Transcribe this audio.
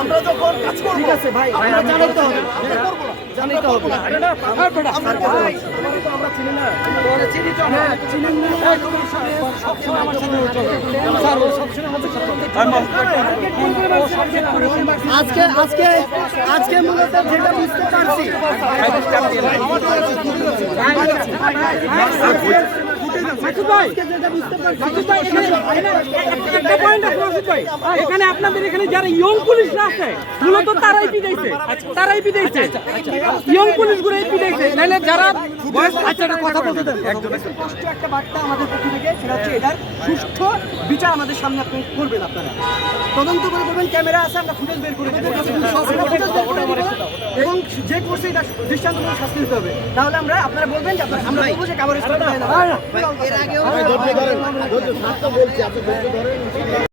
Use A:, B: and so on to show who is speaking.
A: আমার যখন কাজ আজকে আজকে আজকে মূলত যেটা বুঝতে পারছি
B: মাসুদ ভাই মাসুদ ভাই এখানে আপনাদের এখানে যারা ইয়ং পুলিশরা আছে মূলত তারাই পিটাইছে তারাই পিটাইছে। ইয়ং পুলিশ গুলোই পিটাইছে নাহলে যারা আচ্ছা কথা বলতে দেন।
A: স্পষ্ট একটা বার্তা আমাদের পক্ষ থেকে সেটা হচ্ছে এটার সুষ্ঠু বিচার আমাদের সামনে আপনি করবেন আপনারা। তদন্ত করে করবেন ক্যামেরা আছে আমরা ফুটেজ বের করে দেবো আমরা footage বের করে দেবো। এবং যে করছে এটা দৃষ্টান্তমূলক শাস্তি দিতে হবে তাহলে আমরা আপনারা বলবেন যে আমরা বলব যে কাভারেজ করতে হয় না এর আগেও